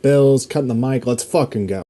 Bills, cut the mic, let's fucking go.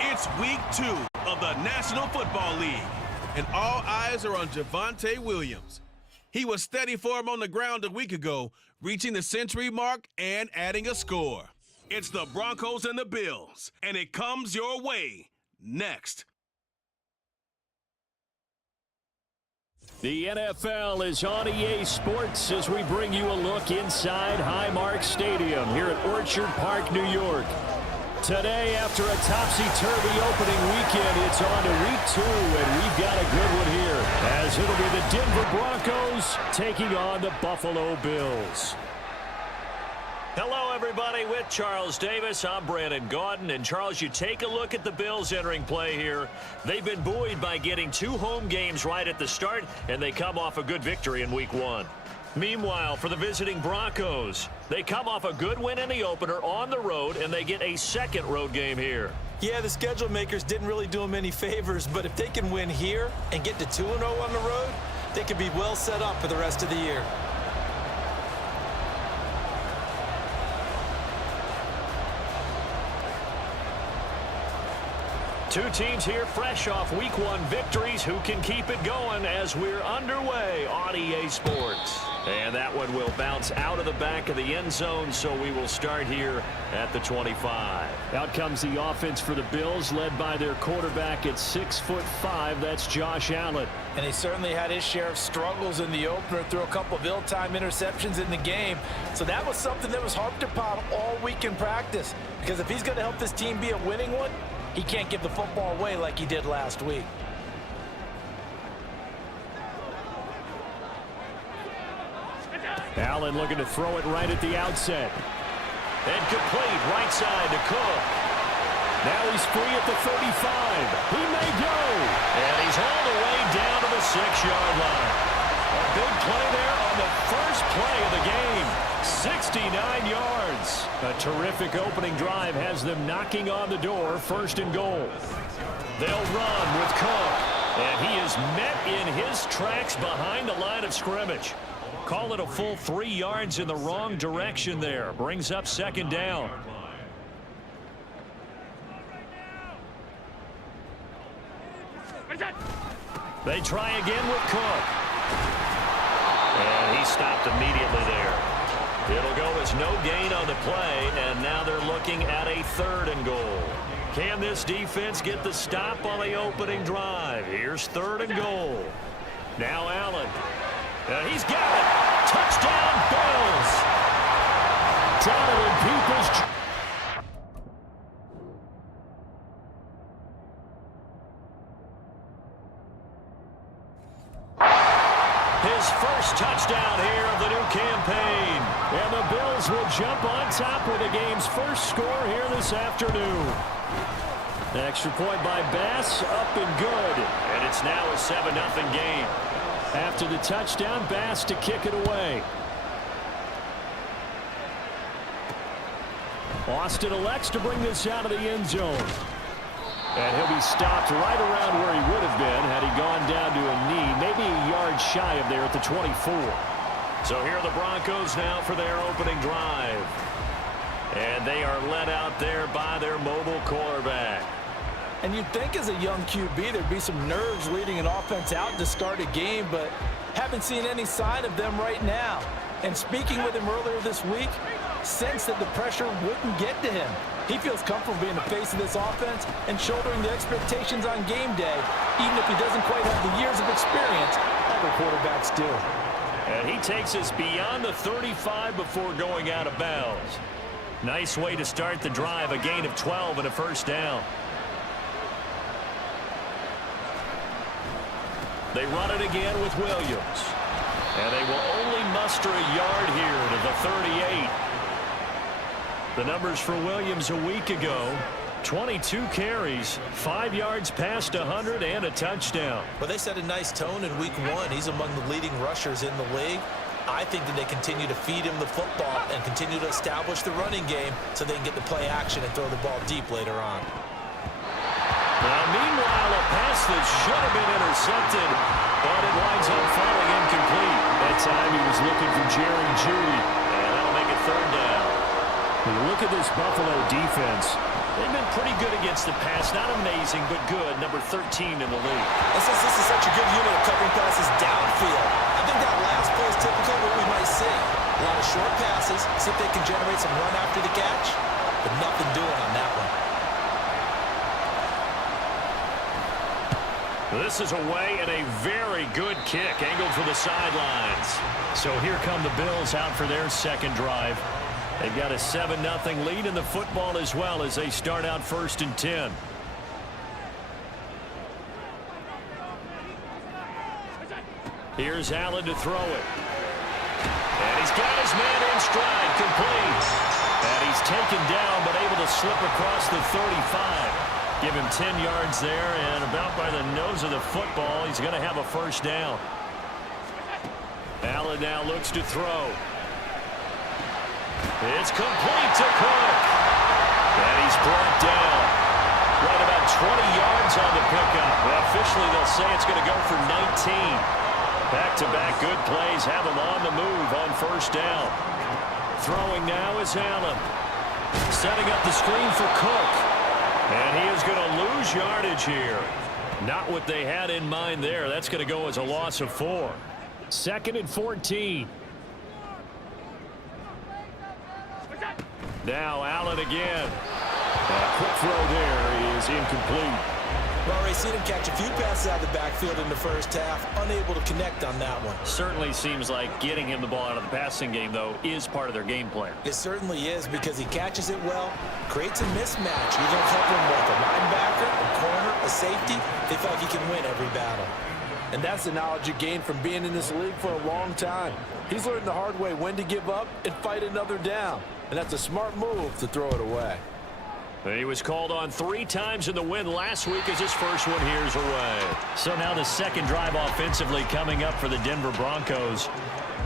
It's week 2 of the National Football League, and all eyes are on Javonte Williams. He was steady for him on the ground a week ago, reaching the century mark and adding a score. It's the Broncos and the Bills, and it comes your way next. The NFL is on EA Sports as we bring you a look inside Highmark Stadium here at Orchard Park, New York. Today, after a topsy-turvy opening weekend, it's on to week 2, and we've got a good one here, as it'll be the Denver Broncos taking on the Buffalo Bills. Hello, everybody. With Charles Davis, I'm Brandon Gaudin. And, Charles, you take a look at the Bills entering play here. They've been buoyed by getting 2 home games right at the start, and they come off a good victory in week 1. Meanwhile, for the visiting Broncos, they come off a good win in the opener on the road, and they get a second road game here. Yeah, the schedule makers didn't really do them any favors, but if they can win here and get to 2-0 on the road, they could be well set up for the rest of the year. Two teams here fresh off week 1 victories. Who can keep it going as we're underway on EA Sports? And that one will bounce out of the back of the end zone, so we will start here at the 25. Out comes the offense for the Bills, led by their quarterback at 6'5". That's Josh Allen. And he certainly had his share of struggles in the opener, threw a couple of ill-timed interceptions in the game. So that was something that was harped upon all week in practice. Because if he's going to help this team be a winning one, he can't give the football away like he did last week. Allen looking to throw it right at the outset. And complete right side to Cook. Now he's free at the 35. He may go. And he's all the way down to the 6-yard line. A big play there on the first play of the game. 69 yards. A terrific opening drive has them knocking on the door, 1st and goal. They'll run with Cook. And he is met in his tracks behind the line of scrimmage. Call it a full 3 yards in the wrong direction there. Brings up 2nd down. They try again with Cook. And he stopped immediately there. It'll go as no gain on the play, and now they're looking at a 3rd and goal. Can this defense get the stop on the opening drive? Here's 3rd and goal. Now Allen. He's got it. Touchdown, Bills. Donovan Peoples. His first touchdown here of the new campaign. And the Bills will jump on top with the game's first score here this afternoon. The extra point by Bass, up and good. And it's now a 7-0 game. After the touchdown, Bass to kick it away. Austin elects to bring this out of the end zone. And he'll be stopped right around where he would have been had he gone down to a knee, maybe a yard shy of there at the 24. So here are the Broncos now for their opening drive. And they are led out there by their mobile quarterback. And you'd think as a young QB there'd be some nerves leading an offense out to start a game, but haven't seen any sign of them right now. And speaking with him earlier this week, sensed that the pressure wouldn't get to him. He feels comfortable being the face of this offense and shouldering the expectations on game day, even if he doesn't quite have the years of experience other quarterbacks do. And he takes us beyond the 35 before going out of bounds. Nice way to start the drive, a gain of 12 and a 1st down. They run it again with Williams. And they will only muster a yard here to the 38. The numbers for Williams a week ago, 22 carries, 5 yards past 100, and a touchdown. Well, they set a nice tone in week 1. He's among the leading rushers in the league. I think that they continue to feed him the football and continue to establish the running game so they can get the play action and throw the ball deep later on. Now, meanwhile, a pass that should have been intercepted, but it winds up falling incomplete. That time he was looking for Jerry Jeudy, and that'll make it 3rd down. When you look at this Buffalo defense, they've been pretty good against the pass. Not amazing, but good. Number 13 in the league. And since this is such a good unit of covering passes downfield, I think that last play is typical of what we might see. A lot of short passes, see if they can generate some run after the catch, but nothing doing on that one. This is away and a very good kick angled for the sidelines. So here come the Bills out for their 2nd drive. They've got a 7-0 lead in the football as well as they start out 1st and 10. Here's Allen to throw it. And he's got his man in stride, complete. And he's taken down but able to slip across the 35. Give him 10 yards there, and about by the nose of the football, he's going to have a 1st down. Allen now looks to throw. It's complete to Cook. And he's brought down. Right about 20 yards on the pickup. Well, officially, they'll say it's going to go for 19. Back-to-back good plays have him on the move on 1st down. Throwing now is Allen. Setting up the screen for Cook. And he is going to lose yardage here. Not what they had in mind there. That's going to go as a loss of 4. 2nd and 14. Now Allen again. A quick throw there is incomplete. We've already seen him catch a few passes out of the backfield in the first half, unable to connect on that one. Certainly seems like getting him the ball out of the passing game, though, is part of their game plan. It certainly is, because he catches it well, creates a mismatch. You're going to cover him with a linebacker, a corner, a safety. They feel like he can win every battle. And that's the knowledge you gain from being in this league for a long time. He's learned the hard way when to give up and fight another down. And that's a smart move to throw it away. He was called on 3 times in the win last week as his first one here's away. So now the second drive offensively coming up for the Denver Broncos.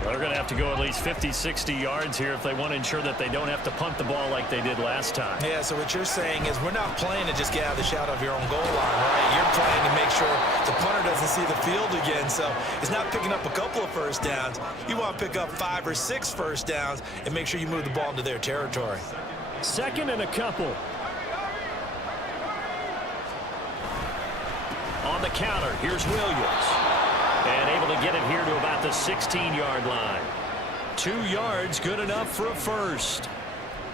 They're going to have to go at least 50, 60 yards here if they want to ensure that they don't have to punt the ball like they did last time. Yeah, so what you're saying is we're not playing to just get out of the shadow of your own goal line, right? You're playing to make sure the punter doesn't see the field again. So it's not picking up a couple of first downs. You want to pick up 5 or 6 first downs and make sure you move the ball into their territory. Second and a couple. On the counter, here's Williams. And able to get it here to about the 16-yard line. 2 yards, good enough for a first.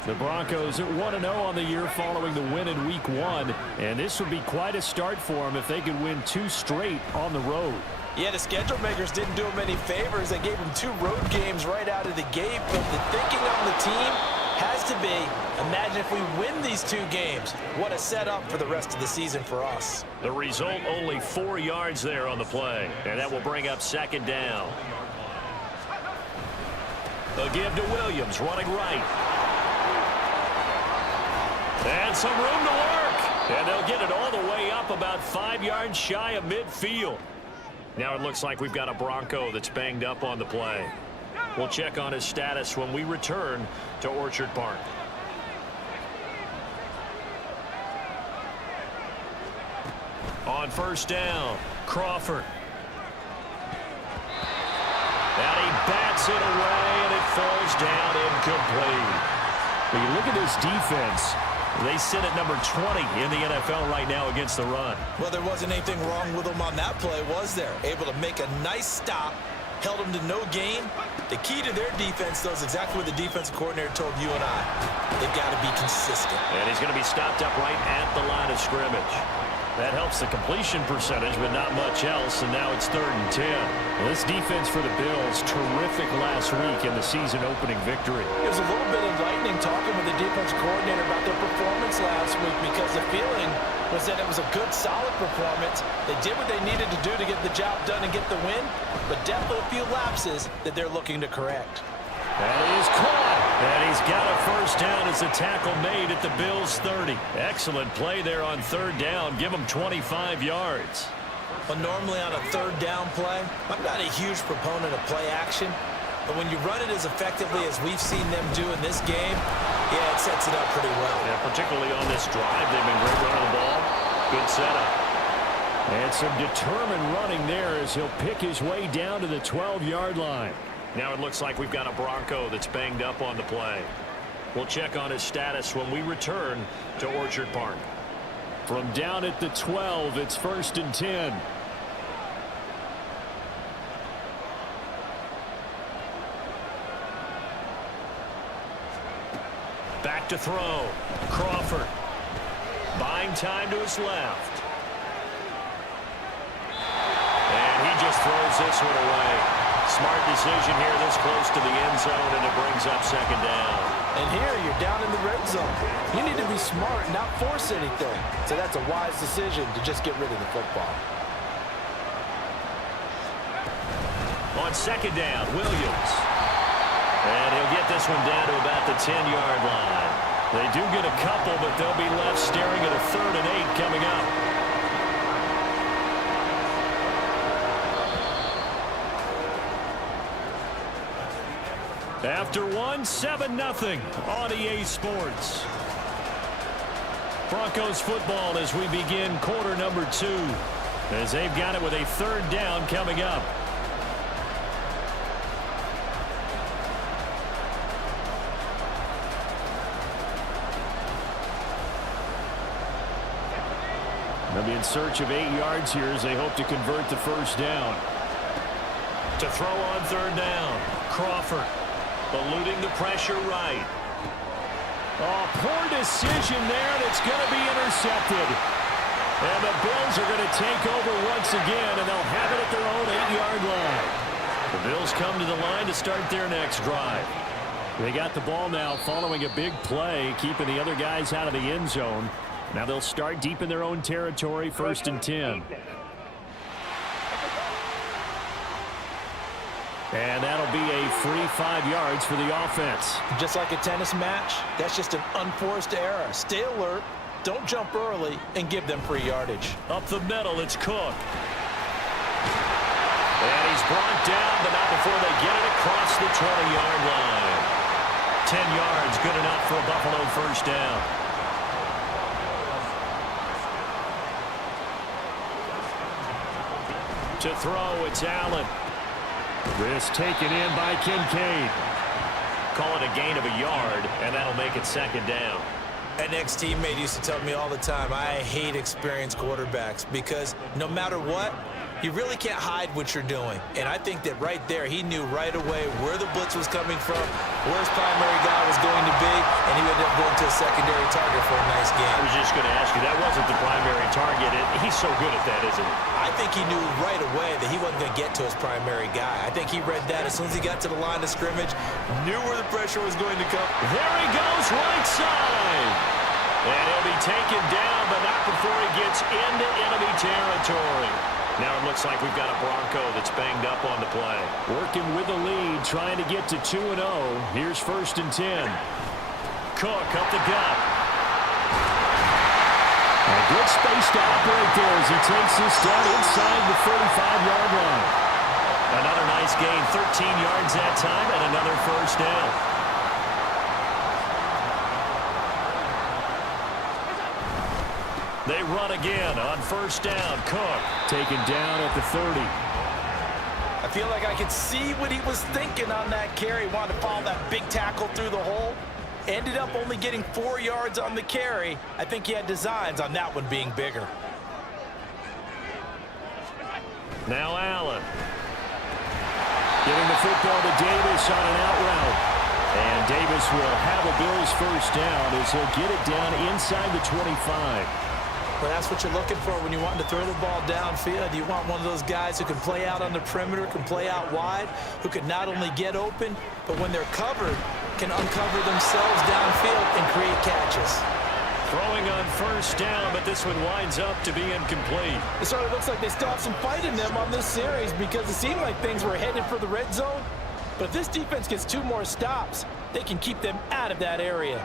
The Broncos at 1-0 on the year following the win in Week 1. And this would be quite a start for them if they could win 2 straight on the road. Yeah, the schedule makers didn't do him any favors. They gave him 2 road games right out of the gate. But the thinking on the team has to be, imagine if we win these 2 games. What a setup for the rest of the season for us. The result, only 4 yards there on the play. And that will bring up second down. A give to Williams, running right. And some room to work. And they'll get it all the way up about 5 yards shy of midfield. Now it looks like we've got a Bronco that's banged up on the play. We'll check on his status when we return to Orchard Park. On first down, Crawford. And he bats it away, and it falls down incomplete. When you look at this defense, they sit at number 20 in the NFL right now against the run. Well, there wasn't anything wrong with them on that play, was there? Able to make a nice stop, held them to no gain. The key to their defense, though, is exactly what the defensive coordinator told you and I. They've got to be consistent. And he's going to be stopped up right at the line of scrimmage. That helps the completion percentage, but not much else, and now it's 3rd and 10. Well, this defense for the Bills, terrific last week in the season-opening victory. It was a little bit enlightening talking with the defense coordinator about their performance last week, because the feeling was that it was a good, solid performance. They did what they needed to do to get the job done and get the win, but definitely a few lapses that they're looking to correct. And he is caught. And he's got a first down as the tackle made at the Bills' 30. Excellent play there on 3rd down. Give them 25 yards. Well, normally on a 3rd down play, I'm not a huge proponent of play action. But when you run it as effectively as we've seen them do in this game, yeah, it sets it up pretty well. Yeah, particularly on this drive, they've been great running the ball. Good setup. And some determined running there as he'll pick his way down to the 12-yard line. Now it looks like we've got a Bronco that's banged up on the play. We'll check on his status when we return to Orchard Park. From down at the 12, it's 1st and 10. Back to throw. Crawford. Buying time to his left. And he just throws this one away. Smart decision here this close to the end zone, and it brings up second down. And here you're down in the red zone. You need to be smart and not force anything. So that's a wise decision to just get rid of the football. On second down, Williams. And he'll get this one down to about the 10-yard line. They do get a couple, but they'll be left staring at a 3rd and 8 coming up. After 7-0 on EA Sports. Broncos football as we begin quarter number 2, as they've got it with a 3rd down coming up. They'll be in search of 8 yards here as they hope to convert the first down. To throw on 3rd down, Crawford. Eluding the pressure right. Oh, poor decision there, and it's going to be intercepted. And the Bills are going to take over once again, and they'll have it at their own 8-yard line. The Bills come to the line to start their next drive. They got the ball now following a big play, keeping the other guys out of the end zone. Now they'll start deep in their own territory, 1st and 10. And that'll be a free 5 yards for the offense. Just like a tennis match, that's just an unforced error. Stay alert, don't jump early, and give them free yardage. Up the middle, it's Cook. And he's brought down, but not before they get it across the 20-yard line. 10 yards, good enough for a Buffalo first down. To throw, it's Allen. This taken in by Kincaid. Call it a gain of a yard, and that'll make it 2nd down. An ex-teammate used to tell me all the time, I hate experienced quarterbacks because no matter what, you really can't hide what you're doing. And I think that right there, he knew right away where the blitz was coming from, where his primary guy was going to be, and he ended up going to a secondary target for a nice game. I was just going to ask you, that wasn't the primary target. He's so good at that, isn't he? I think he knew right away that he wasn't going to get to his primary guy. I think he read that as soon as he got to the line of scrimmage, knew where the pressure was going to come. There he goes, right side. And he'll be taken down, but not before he gets into enemy territory. Now it looks like we've got a Bronco that's banged up on the play. Working with the lead, trying to get to 2-0. Here's 1st and 10. Cook up the gut. A good space to operate there as he takes this down inside the 45-yard line. Another nice gain, 13 yards that time, and another first down. They run again on 1st down. Cook taken down at the 30. I feel like I could see what he was thinking on that carry. Wanted to follow that big tackle through the hole. Ended up only getting 4 yards on the carry. I think he had designs on that one being bigger. Now Allen. Giving the football to Davis on an out route. And Davis will have a Bills first down as he'll get it down inside the 25. Well, that's what you're looking for when you want to throw the ball downfield. You want one of those guys who can play out on the perimeter, can play out wide, who can not only get open, but when they're covered, can uncover themselves downfield and create catches. Throwing on 1st down, but this one winds up to be incomplete. It sort of looks like they still have some fight in them on this series because it seemed like things were headed for the red zone. But if this defense gets 2 more stops, they can keep them out of that area.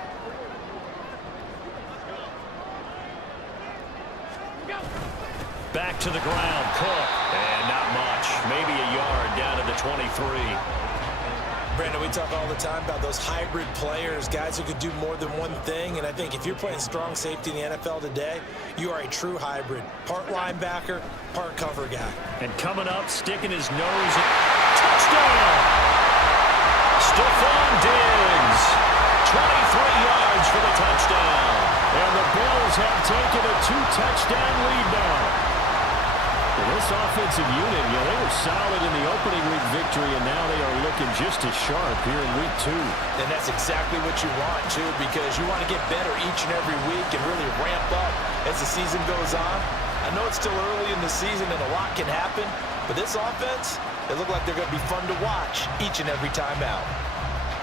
Back to the ground, Cook. And not much. Maybe a yard down to the 23. Brandon, we talk all the time about those hybrid players, guys who could do more than one thing. And I think if you're playing strong safety in the NFL today, you are a true hybrid. Part linebacker, part cover guy. And coming up, sticking his nose in. Touchdown! Stephon Diggs. 23 yards for the touchdown. And the Bills have taken a 2-touchdown lead now. This offensive unit, they were solid in the opening week victory, and now they are looking just as sharp here in week 2. And that's exactly what you want, too, because you want to get better each and every week and really ramp up as the season goes on. I know it's still early in the season and a lot can happen, but this offense, they look like they're going to be fun to watch each and every time out.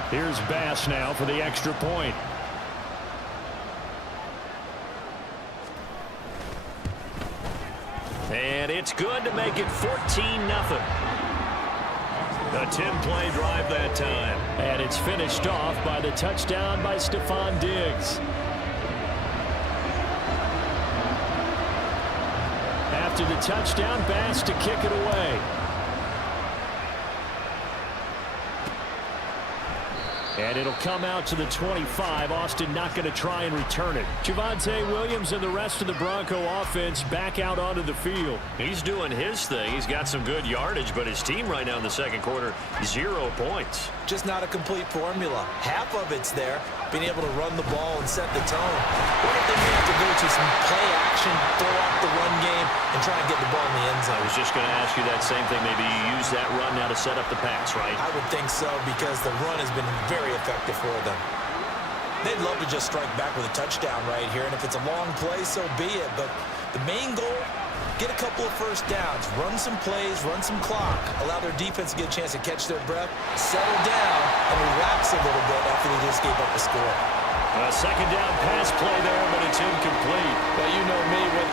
Here's Bass now for the extra point. And it's good to make it 14-0. A 10-play drive that time. And it's finished off by the touchdown by Stephon Diggs. After the touchdown, Bass to kick it away. And it'll come out to the 25. Austin not going to try and return it. Javonte Williams and the rest of the Bronco offense back out onto the field. He's doing his thing. He's got some good yardage, but his team right now in the second quarter, 0 points. Just not a complete formula. Half of it's there, being able to run the ball and set the tone. What if they may have to go to some play action, throw off the run game, and try and get the ball in the end zone? I was just going to ask you that same thing. Maybe you use that run now to set up the pass, right? I would think so because the run has been very effective for them. They'd love to just strike back with a touchdown right here, and if it's a long play, so be it. But the main goal, get a couple of first downs, run some plays, run some clock, allow their defense to get a chance to catch their breath, settle down, and relax a little bit after they just gave up the score. A second down pass play there, but it's incomplete. But you know me, when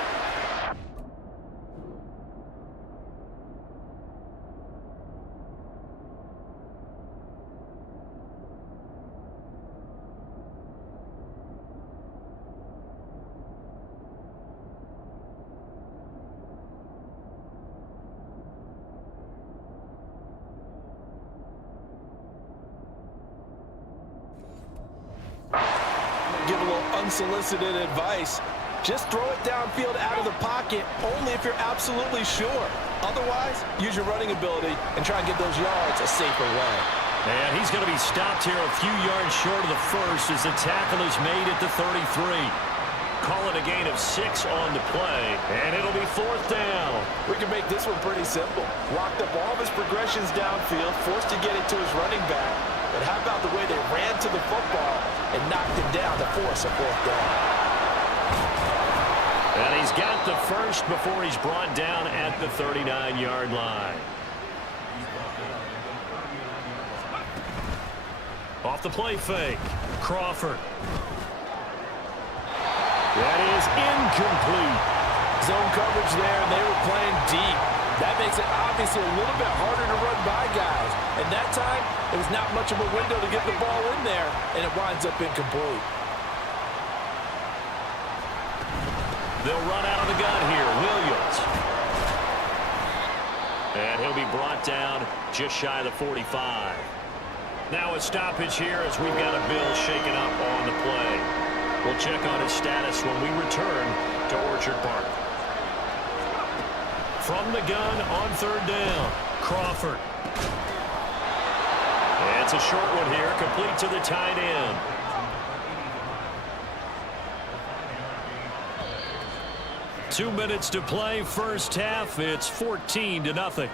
give a little unsolicited advice. Just throw it downfield out of the pocket only if you're absolutely sure. Otherwise, use your running ability and try and get those yards a safer way. And he's going to be stopped here a few yards short of the first as the tackle is made at the 33. Call it a gain of 6 on the play, and it'll be 4th down. We can make this one pretty simple. Locked up all of his progressions downfield, forced to get it to his running back. But how about the way they ran to the football and knocked him down to force a 4th down? And he's got the first before he's brought down at the 39-yard line. Off the play fake, Crawford. That is incomplete. Zone coverage there, and they were playing deep. That makes it obviously a little bit harder to run by guys. And that time, it was not much of a window to get the ball in there, and it winds up incomplete. They'll run out of the gun here, Williams. And he'll be brought down just shy of the 45. Now a stoppage here as we've got a Bill shaken up on the play. We'll check on his status when we return to Orchard Park. From the gun on 3rd down, Crawford. It's a short one here, complete to the tight end. Two minutes to play, first half. It's 14-0.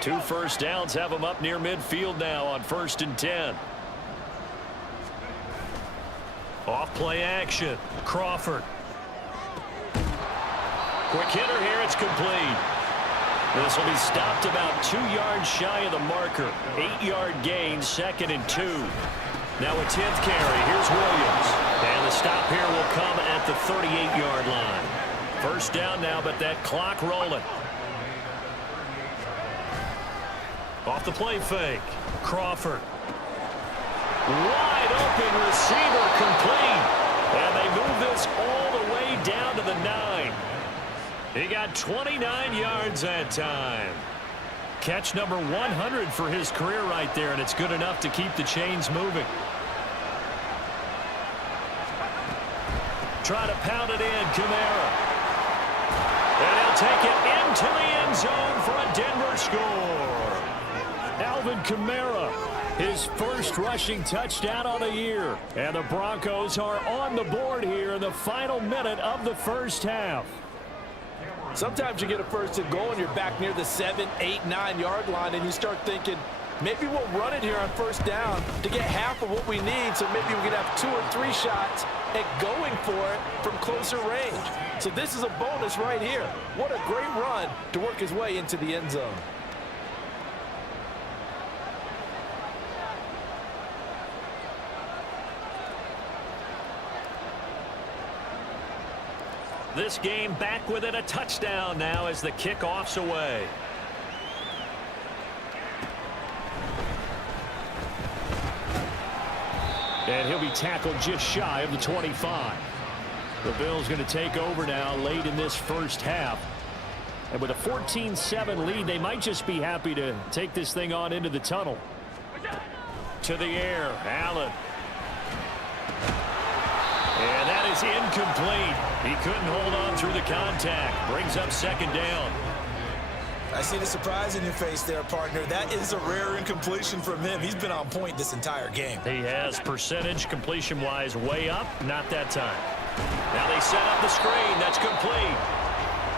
Two first downs have them up near midfield now on 1st and 10. Off play action, Crawford. Quick hitter here, it's complete. This will be stopped about 2 yards shy of the marker. 8-yard gain, 2nd and 2. Now a 10th carry, here's Williams. And the stop here will come at the 38-yard line. First down now, but that clock rolling. Off the play fake, Crawford. Wide open receiver, complete. And they move this all the way down to the 9. He got 29 yards that time. Catch number 100 for his career right there, and it's good enough to keep the chains moving. Try to pound it in, Kamara. And he'll take it into the end zone for a Denver score. Alvin Kamara, his first rushing touchdown on the year. And the Broncos are on the board here in the final minute of the first half. Sometimes you get a first and goal and you're back near the 7, 8, 9-yard line, and you start thinking, maybe we'll run it here on first down to get half of what we need, so maybe we can have 2 or 3 shots at going for it from closer range. So this is a bonus right here. What a great run to work his way into the end zone. This game back within a touchdown now as the kickoff's away. And he'll be tackled just shy of the 25. The Bills going to take over now late in this first half. And with a 14-7 lead, they might just be happy to take this thing on into the tunnel. To the air, Allen. And that is incomplete. He couldn't hold on through the contact. Brings up 2nd down. I see the surprise in your face there, partner. That is a rare incompletion from him. He's been on point this entire game. He has percentage completion-wise way up. Not that time. Now they set up the screen. That's complete.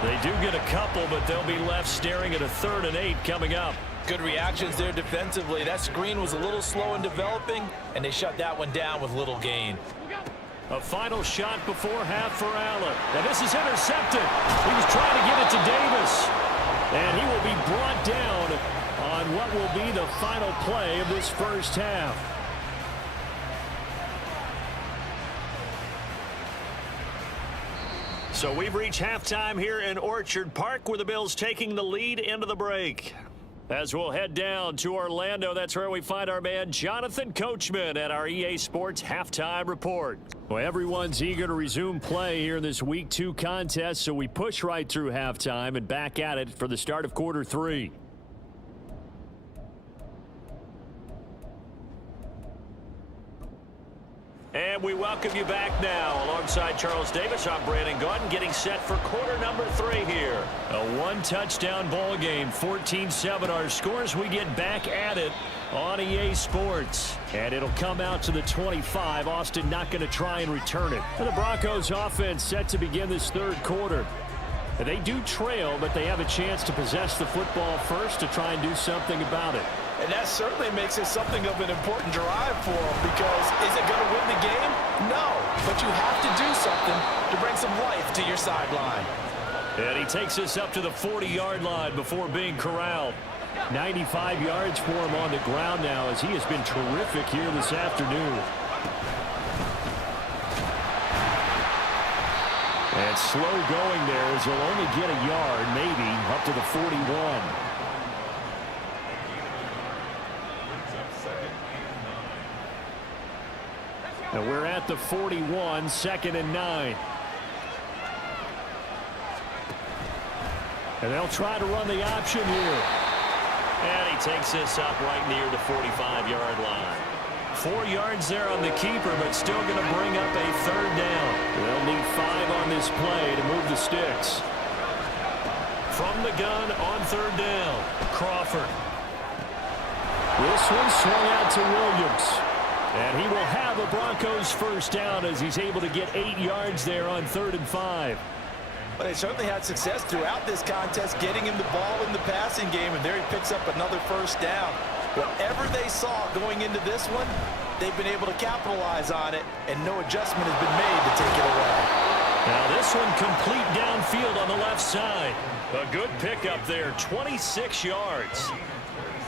They do get a couple, but they'll be left staring at a 3rd and 8 coming up. Good reactions there defensively. That screen was a little slow in developing, and they shut that one down with little gain. A final shot before half for Allen. And this is intercepted. He was trying to get it to Davis. And he will be brought down on what will be the final play of this first half. So we've reached halftime here in Orchard Park, where the Bills taking the lead into the break. As we'll head down to Orlando, that's where we find our man Jonathan Coachman at our EA Sports Halftime Report. Well, everyone's eager to resume play here in this Week 2 contest, so we push right through halftime and back at it for the start of quarter 3. And we welcome you back now. Alongside Charles Davis, I'm Brandon Gaudin, getting set for quarter number 3 here. A one-touchdown ball game, 14-7 our scores. We get back at it on EA Sports. And it'll come out to the 25. Austin not going to try and return it. And the Broncos offense set to begin this 3rd quarter. They do trail, but they have a chance to possess the football first to try and do something about it. And that certainly makes it something of an important drive for them, because is it going to win the game? No, but you have to do something to bring some life to your sideline. And he takes us up to the 40-yard line before being corralled. 95 yards for him on the ground now, as he has been terrific here this afternoon. And slow going there, as he'll only get a yard, maybe, up to the 41. And we're at the 41, 2nd and 9. And they'll try to run the option here. And he takes this up right near the 45-yard line. 4 yards there on the keeper, but still going to bring up a 3rd down. They'll need 5 on this play to move the sticks. From the gun on 3rd down, Crawford. This one swung out to Williams. And he will have a Broncos first down as he's able to get 8 yards there on 3rd and 5. But they certainly had success throughout this contest, getting him the ball in the passing game, and there he picks up another first down. Whatever they saw going into this one, they've been able to capitalize on it, and no adjustment has been made to take it away. Now this one complete downfield on the left side. A good pickup there, 26 yards.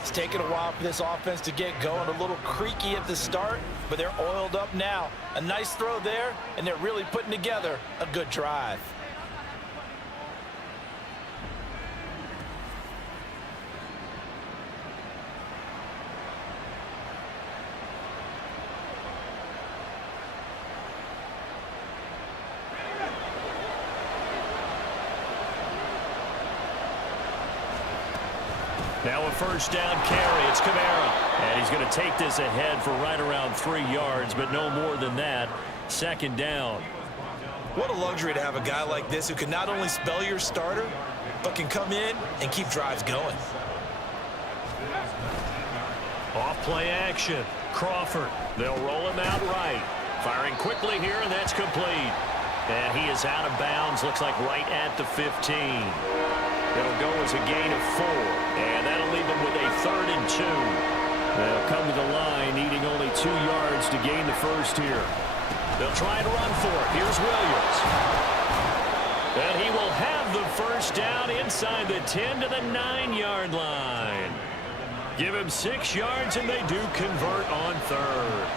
It's taken a while for this offense to get going, a little creaky at the start, but they're oiled up now. A nice throw there, and they're really putting together a good drive. Now a first down carry. It's Kamara. And he's going to take this ahead for right around 3 yards, but no more than that. 2nd down. What a luxury to have a guy like this who can not only spell your starter, but can come in and keep drives going. Off play action. Crawford. They'll roll him out right. Firing quickly here, and that's complete. And he is out of bounds. Looks like right at the 15. It'll go as a gain of 4, and that'll leave them with a 3rd and 2. They'll come to the line, needing only 2 yards to gain the first here. They'll try to run for it. Here's Williams. And he will have the first down inside the 10 to the 9-yard line. Give him 6 yards, and they do convert on 3rd.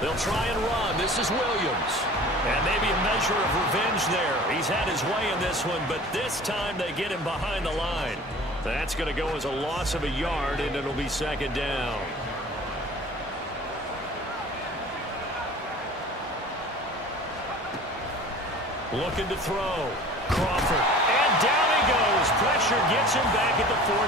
They'll try and run. This is Williams. And maybe a measure of revenge there. He's had his way in this one, but this time they get him behind the line. That's going to go as a loss of a yard, and it'll be 2nd down. Looking to throw. Crawford. And down he goes. Pressure gets him back at the 14.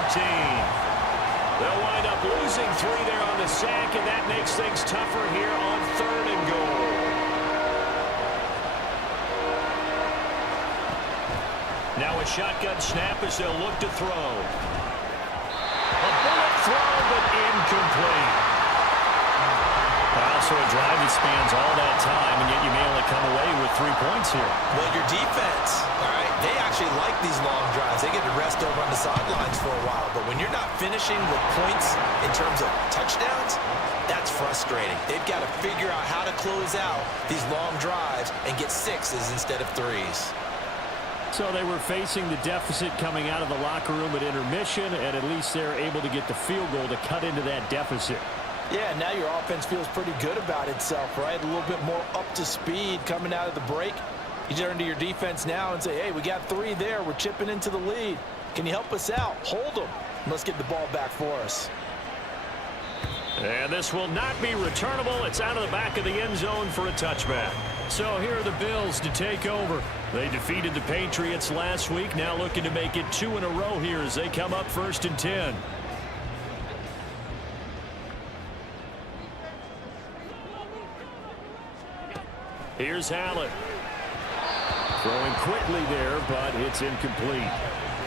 They'll wind up losing 3 there on the sack, and that makes things tougher here on 3rd and goal. Now a shotgun snap as they'll look to throw. A bullet throw, but incomplete. Well, So a drive that spans all that time, and yet you may only come away with 3 points here. Well, your defense, all right, they actually like these long drives. They get to rest over on the sidelines for a while. But when you're not finishing with points in terms of touchdowns, that's frustrating. They've got to figure out how to close out these long drives and get 6s instead of 3s. So they were facing the deficit coming out of the locker room at intermission, and at least they're able to get the field goal to cut into that deficit. Yeah, now your offense feels pretty good about itself, right? A little bit more up to speed coming out of the break. You turn to your defense now and say, hey, we got 3 there. We're chipping into the lead. Can you help us out? Hold them. Let's get the ball back for us. And this will not be returnable. It's out of the back of the end zone for a touchback. So here are the Bills to take over. They defeated the Patriots last week, now looking to make it 2 in a row here as they come up 1st and 10. Here's Allen. Throwing quickly there, but it's incomplete.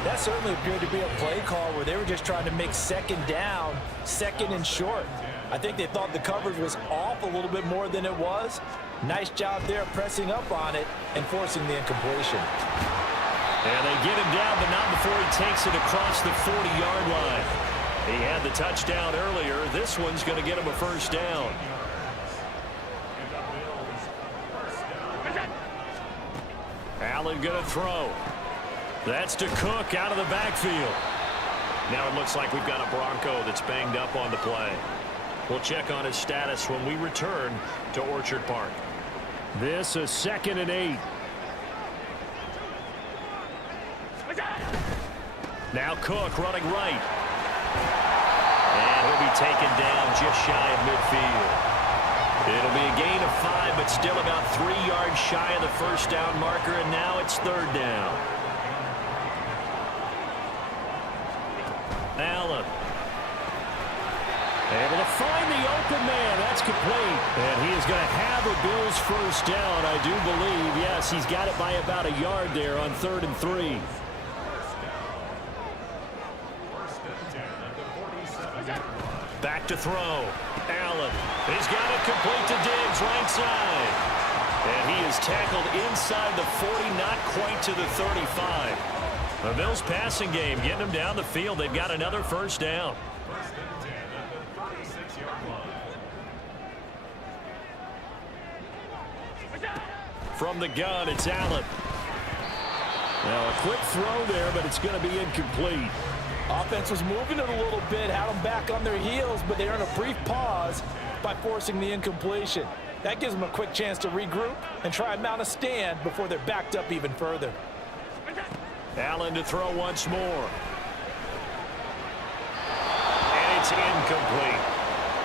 That certainly appeared to be a play call where they were just trying to make 2nd down, 2nd and short. I think they thought the coverage was off a little bit more than it was. Nice job there pressing up on it and forcing the incompletion. And they get him down, but not before he takes it across the 40-yard line. He had the touchdown earlier. This one's going to get him a 1st down. Allen going to throw. That's to Cook out of the backfield. Now it looks like we've got a Bronco that's banged up on the play. We'll check on his status when we return to Orchard Park. This is 2nd and 8. Now Cook running right. And he'll be taken down just shy of midfield. It'll be a gain of 5, but still about 3 yards shy of the 1st down marker, and now it's 3rd down. Allen. Able to find the open man. That's complete. And he is going to have a Bills 1st down, I do believe. Yes, he's got it by about a yard there on 3rd and 3. Back to throw. Allen. He's got it complete to Diggs, right side. And he is tackled inside the 40, not quite to the 35. The Bills passing game getting them down the field. They've got another 1st down. From the gun, it's Allen. Now a quick throw there, but it's going to be incomplete. Offense was moving it a little bit, had them back on their heels, but they earned a brief pause by forcing the incompletion. That gives them a quick chance to regroup and try and mount a stand before they're backed up even further. Allen to throw once more. And it's incomplete.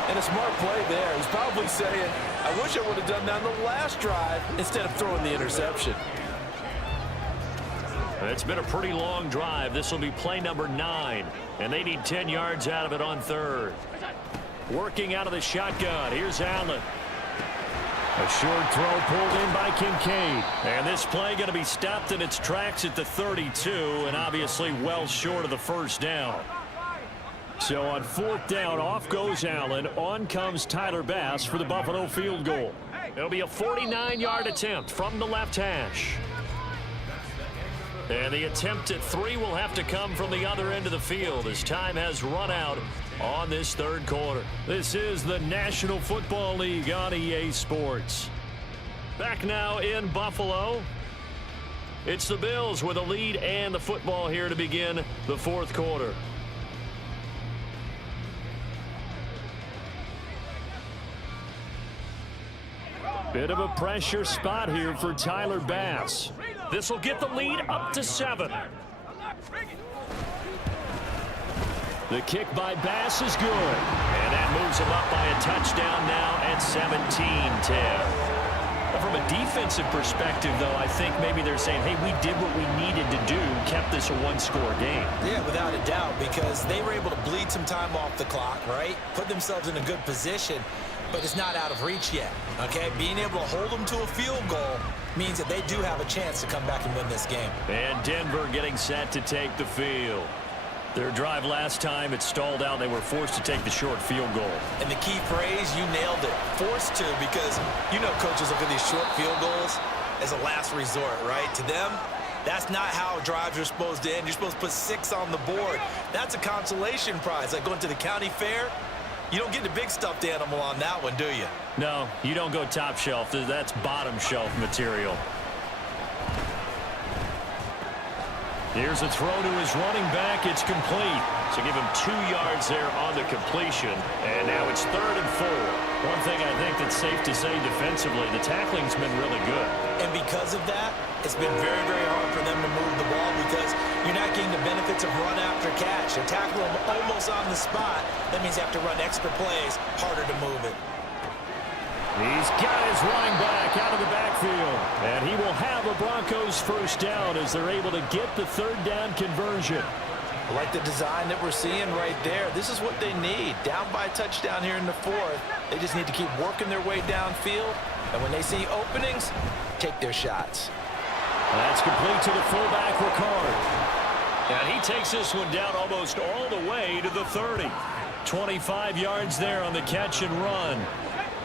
And a smart play there. He's probably saying, I wish I would have done that on the last drive instead of throwing the interception. It's been a pretty long drive. This will be play number 9, and they need 10 yards out of it on 3rd. Working out of the shotgun. Here's Allen. A short throw pulled in by Kincaid. And this play going to be stopped in its tracks at the 32, and obviously well short of the 1st down. So on 4th down, off goes Allen. On comes Tyler Bass for the Buffalo field goal. It'll be a 49-yard attempt from the left hash. And the attempt at 3 will have to come from the other end of the field as time has run out on this 3rd quarter. This is the National Football League on EA Sports. Back now in Buffalo. It's the Bills with a lead and the football here to begin the 4th quarter. Bit of a pressure spot here for Tyler Bass. This will get the lead up to 7. The kick by Bass is good. And that moves him up by a touchdown now at 17-10. From a defensive perspective, though, I think maybe they're saying, hey, we did what we needed to do, kept this a 1-score game. Yeah, without a doubt, because they were able to bleed some time off the clock, right? Put themselves in a good position, but it's not out of reach yet, okay? Being able to hold them to a field goal means that they do have a chance to come back and win this game. And Denver getting set to take the field. Their drive last time, it stalled out. They were forced to take the short field goal. And the key phrase, you nailed it. Forced to, because you know coaches look at these short field goals as a last resort, right? To them, that's not how drives are supposed to end. You're supposed to put 6 on the board. That's a consolation prize. Like going to the county fair, you don't get the big stuffed animal on that one, do you? No, you don't go top shelf. That's bottom shelf material. Here's a throw to his running back. It's complete. So give him 2 yards there on the completion. And now it's 3rd and 4. One thing I think that's safe to say defensively, the tackling's been really good. And because of that, it's been very, very hard for them to move the ball because you're not getting the benefits of run after catch. They're tackling them almost on the spot. That means you have to run extra plays, harder to move it. He's got his running back out of the backfield. And he will have a Broncos first down as they're able to get the 3rd down conversion. I like the design that we're seeing right there. This is what they need. Down by a touchdown here in the 4th. They just need to keep working their way downfield. And when they see openings, take their shots. That's complete to the fullback, Ricard. And he takes this one down almost all the way to the 30. 25 yards there on the catch and run.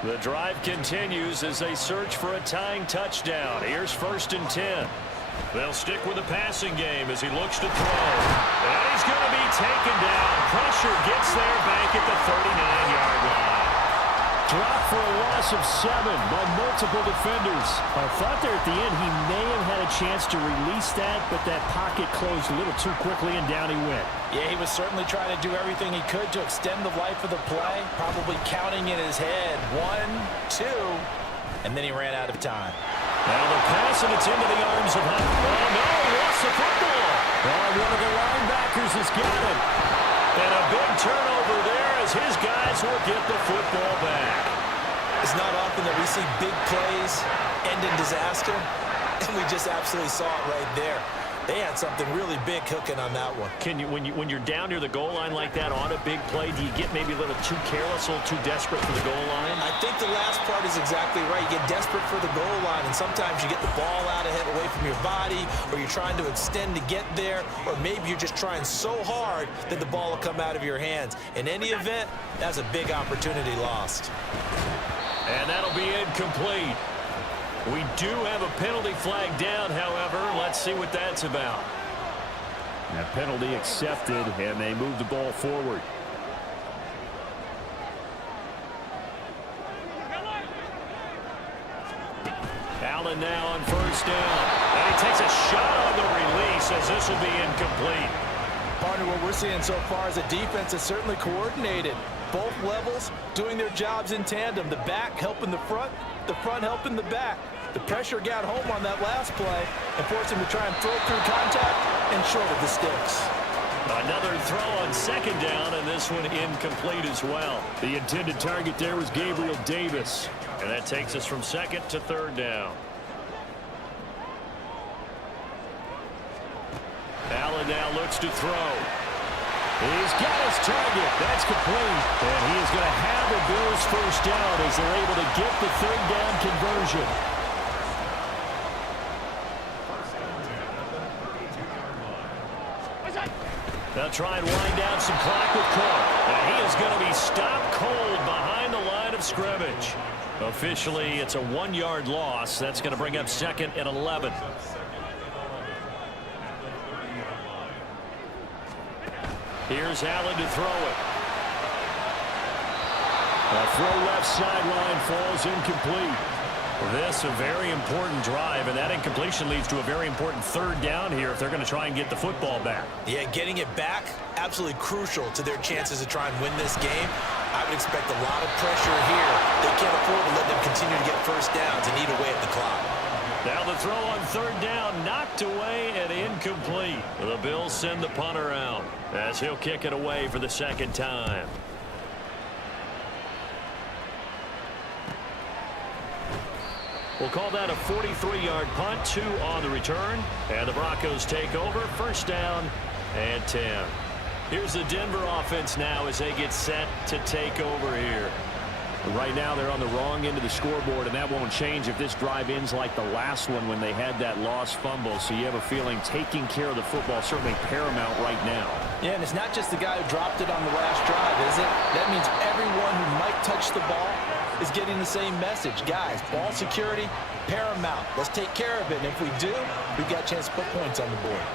The drive continues as they search for a tying touchdown. Here's 1st and 10. They'll stick with the passing game as he looks to throw. And he's going to be taken down. Pressure gets there back at the 39-yard line. Drop for a loss of 7 by multiple defenders. I thought there at the end he may have had a chance to release that, but that pocket closed a little too quickly and down he went. Yeah, he was certainly trying to do everything he could to extend the life of the play, probably counting in his head 1, 2, and then he ran out of time. Now the pass, and it's into the arms of Hunt. Oh, no, he lost the football. Oh, one of the linebackers has got it. And a big turnover there as his guys will get the football back. It's not often that we see big plays end in disaster, and we just absolutely saw it right there. They had something really big cooking on that one. Can you, when you're down near the goal line like that on a big play, do you get maybe a little too careless, a little too desperate for the goal line? I think the last part is exactly right. You get desperate for the goal line, and sometimes you get the ball out ahead away from your body, or you're trying to extend to get there, or maybe you're just trying so hard that the ball will come out of your hands. In any event, that's a big opportunity lost. And that'll be incomplete. We do have a penalty flag down, however. Let's see what that's about. That penalty accepted, and they move the ball forward. Allen now on 1st down. And he takes a shot on the release as this will be incomplete. Partner, what we're seeing so far is a defense that's certainly coordinated. Both levels doing their jobs in tandem. The back helping the front helping the back. The pressure got home on that last play and forced him to try and throw through contact and short of the sticks. Another throw on 2nd down, and this one incomplete as well. The intended target there was Gabriel Davis. And that takes us from 2nd to 3rd down. Allen now looks to throw. He's got his target. That's complete. And he is going to have the Bills first down as they're able to get the 3rd down conversion. They'll try and wind down some clock with Cook. And he is going to be stopped cold behind the line of scrimmage. Officially, it's a 1-yard loss. That's going to bring up 2nd and 11. Here's Allen to throw it. A throw left sideline falls incomplete. This a very important drive, and that incompletion leads to a very important 3rd down here if they're going to try and get the football back. Yeah, getting it back, absolutely crucial to their chances to try and win this game. I would expect a lot of pressure here. They can't afford to let them continue to get first downs and eat away at the clock. Now the throw on 3rd down, knocked away and incomplete. The Bills send the punter out as he'll kick it away for the 2nd time. We'll call that a 43-yard punt, 2 on the return. And the Broncos take over, 1st down and 10. Here's the Denver offense now as they get set to take over here. Right now they're on the wrong end of the scoreboard, and that won't change if this drive ends like the last one when they had that lost fumble. So you have a feeling taking care of the football certainly paramount right now. Yeah, and it's not just the guy who dropped it on the last drive, is it? That means everyone who might touch the ball is getting the same message. Guys, ball security, paramount. Let's take care of it. And if we do, we've got a chance to put points on the board.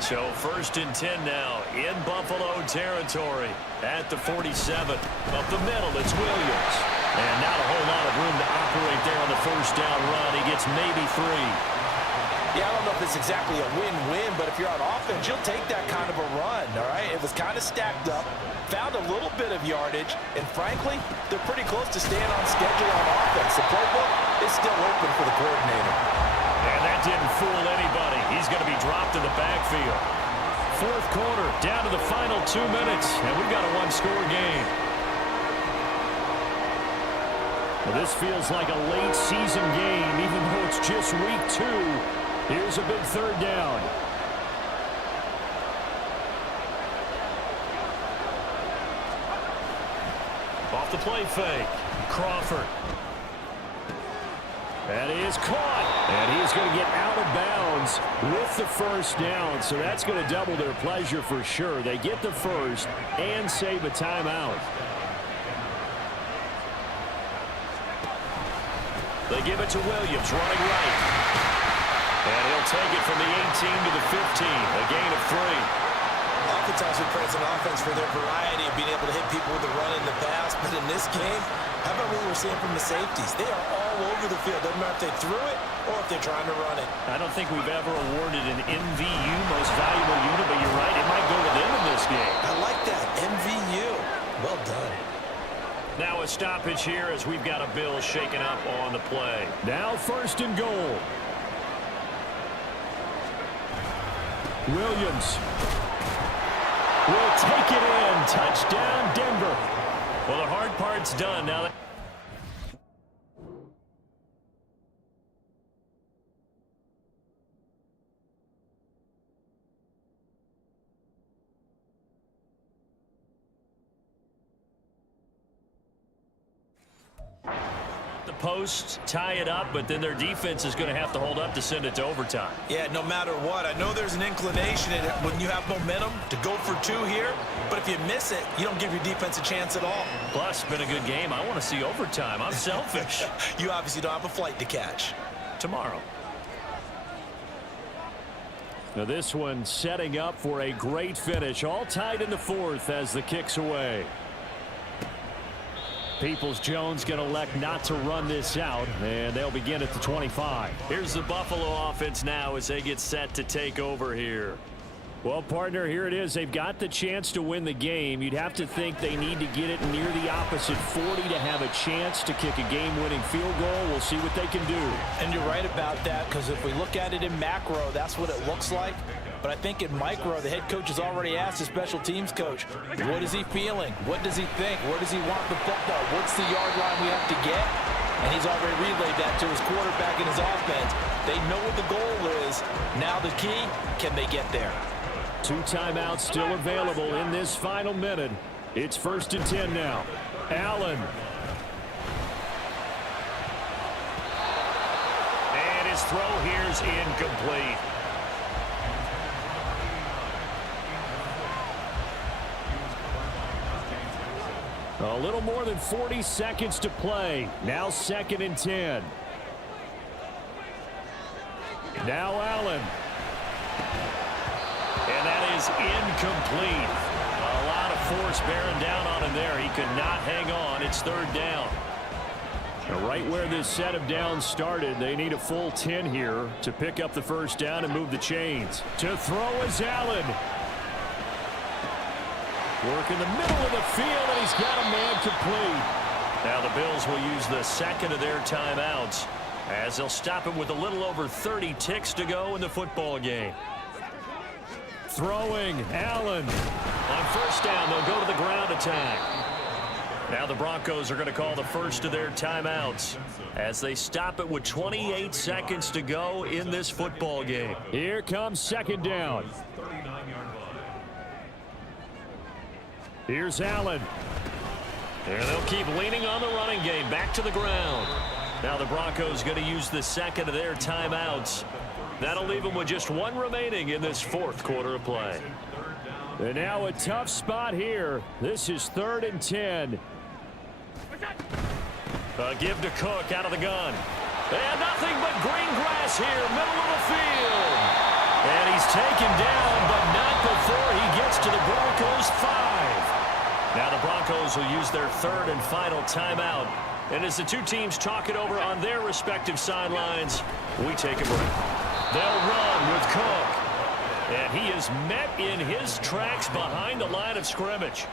So 1st and 10 now in Buffalo territory at the 47. Up the middle, it's Williams. And not a whole lot of room to operate there on the first down run. He gets maybe 3. Yeah, I don't know if it's exactly a win-win, but if you're on offense, you'll take that kind of a run, all right? It was kind of stacked up, found a little bit of yardage, and frankly, they're pretty close to staying on schedule on offense. The playbook is still open for the coordinator. And that didn't fool anybody. He's going to be dropped in the backfield. 4th quarter, down to the final 2 minutes, and we've got a one-score game. Well, this feels like a late-season game, even though it's just week 2. Here's a big 3rd down. Off the play fake, Crawford. That is caught, and he's going to get out of bounds with the first down, so that's going to double their pleasure for sure. They get the first and save a timeout. They give it to Williams, running right. And he'll take it from the 18 to the 15, a gain of 3. Oftentimes we praise an offense for their variety of being able to hit people with the run in the pass, but in this game, how about what we're seeing from the safeties? They are all over the field. Doesn't matter if they threw it or if they're trying to run it. I don't think we've ever awarded an MVU, most valuable unit, but you're right, it might go to them in this game. I like that, MVU. Well done. Now a stoppage here as we've got a Bill shaken up on the play. Now 1st and goal. Williams will take it in. Touchdown, Denver. Well, the hard part's done now. The post, tie it up, but then their defense is going to have to hold up to send it to overtime. Yeah, no matter what. I know there's an inclination when you have momentum to go for 2 here, but if you miss it, you don't give your defense a chance at all. Plus, it's been a good game. I want to see overtime. I'm selfish. You obviously don't have a flight to catch. Tomorrow. Now this one setting up for a great finish. All tied in the 4th as the kick's away. Peoples-Jones going to elect not to run this out, and they'll begin at the 25. Here's the Buffalo offense now as they get set to take over here. Well, partner, here it is. They've got the chance to win the game. You'd have to think they need to get it near the opposite 40 to have a chance to kick a game-winning field goal. We'll see what they can do. And you're right about that, because if we look at it in macro, that's what it looks like. But I think in micro, the head coach has already asked the special teams coach, what is he feeling? What does he think? Where does he want the football? What's the yard line we have to get? And he's already relayed that to his quarterback and his offense. They know what the goal is. Now the key, can they get there? 2 timeouts still available in this final minute. It's 1st and 10 now. Allen. And his throw here's incomplete. A little more than 40 seconds to play. Now 2nd and 10. Now Allen. And that is incomplete. A lot of force bearing down on him there. He could not hang on. It's 3rd down. Now right where this set of downs started, they need a full 10 here to pick up the first down and move the chains. To throw is Allen. Work in the middle of the field, and he's got a man complete. Now the Bills will use the 2nd of their timeouts as they'll stop him with a little over 30 ticks to go in the football game. Throwing, Allen. On first down, they'll go to the ground attack. Now the Broncos are going to call the first of their timeouts as they stop it with 28 seconds to go in this football game. Here comes 2nd down. Here's Allen. And they'll keep leaning on the running game. Back to the ground. Now the Broncos going to use the second of their timeouts. That'll leave them with just one remaining in this fourth quarter of play. And now a tough spot here. This is 3rd and 10. A give to Cook out of the gun. And nothing but green grass here, middle of the field. And he's taken down, but not before he gets to the Broncos' 5. Now the Broncos will use their 3rd and final timeout. And as the two teams talk it over on their respective sidelines, we take a break. They'll run with Cook. And he is met in his tracks behind the line of scrimmage.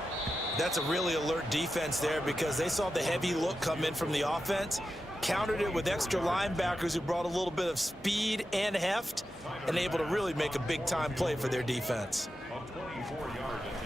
That's a really alert defense there because they saw the heavy look come in from the offense, countered it with extra linebackers who brought a little bit of speed and heft, and able to really make a big-time play for their defense. 24 yards.